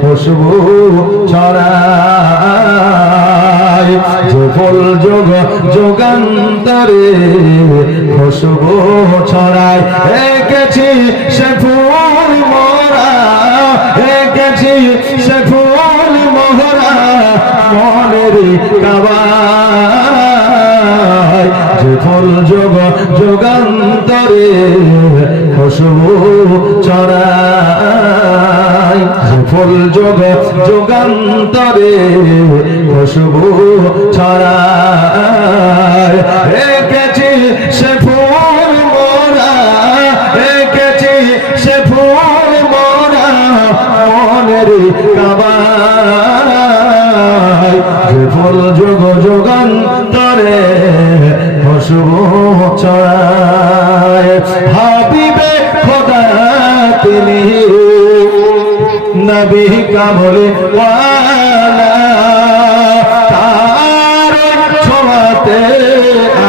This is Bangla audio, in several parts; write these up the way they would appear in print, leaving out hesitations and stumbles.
খুশবু ছড়ায় যে ফুল যুগান্তরে খুশবু ছড়ায় এঁকেছি সে ফুল মোরা এঁকেছি সে ফুল মোহরা মনের কাবায় যে ফুল যুগান্তরে খুশবু ছড়ায় ফুল যুগান্তরে খুশবু ছড়ায় এঁকেছি সে ফুল মোরা এঁকেছি সে ফুল মোরা মনের কাবায় যে ফুল যুগান্তরে খুশবু ছড়ায় হাবিবে খোদা তিনি নবী কামলে ওয়ালা তার ছোঁয়াতে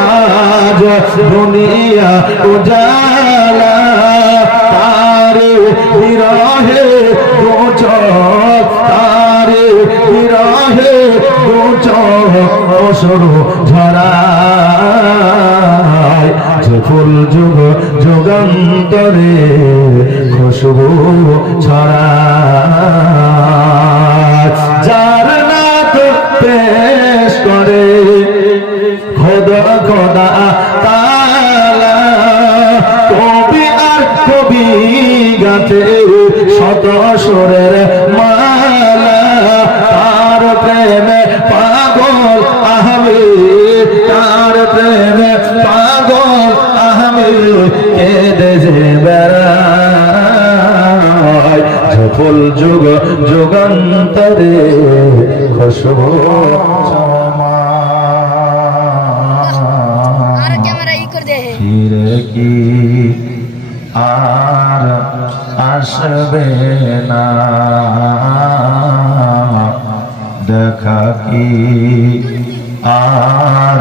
আজ দুনিয়া উজালা তার বিরহে দু চোখ তার বিরহে দু চোখ অশ্রু ঝরায় যে ফুল যুগান্তরে খুশবু ছড়ায় যার নাত পেশ করে খোদা খোদা তাআলা কবি আর কবি গাতে শত সুরের মালা তার প্রেমে পাগল আহমেদ তার প্রেমে পাগল আহমেদ কেঁদে যে বেড়ায় যে ফুল যুগান্তরে খুশবু ফিরে কি আর আসবে না দেখা কি আর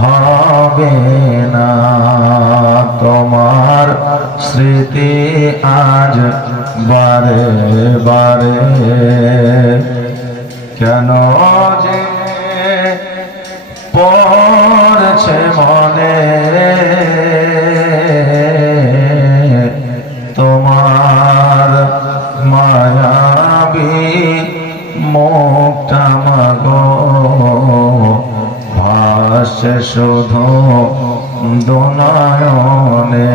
হবে না তোমার স্মৃতি আজ বারে বারে কেন যে পড়ছে মনে তোমার মায়াবী মুখটা মাগো ভাসছে শুধু দুনয়নে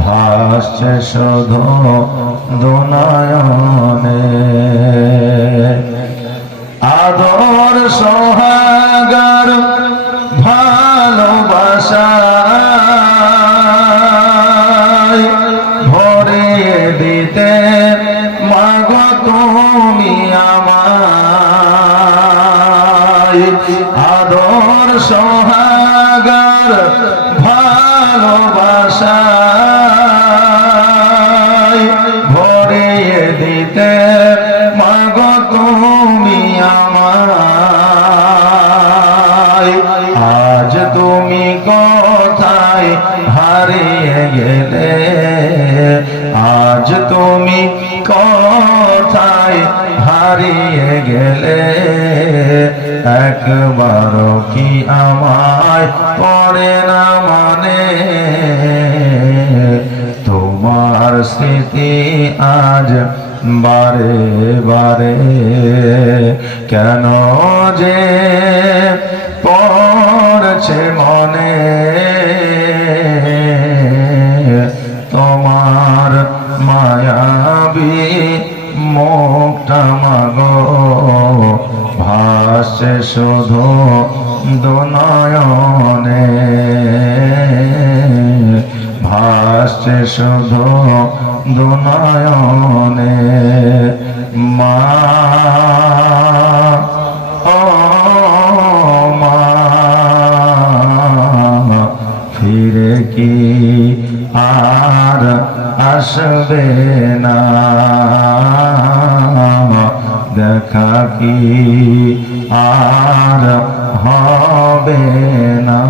ভাসছে শুধু দুনয়নে আদর সোহাগার ভালোবাসা ভরিয়ে দিতে মাগো তুমি আমায় আদর সোহাগার ভালোবাসা ভরিয়ে দিতে মাগো তুমি আমায় আজ তুমি কোথায় হারিয়ে গেলে আজ তুমি কোথায় হারিয়ে গেলে একবার কি আমায় পড়ে না মনে তোমার স্মৃতি আজ বারে বারে কেন যে পড়ছে মনে তোমার মায়াবী মুখটা মাগো ভাসছে শুধু দুনয়নে ভাসছে শুধু দুনয়নে মা ও মা ফিরে কি আর আসবে না দেখা কি আর হবে না।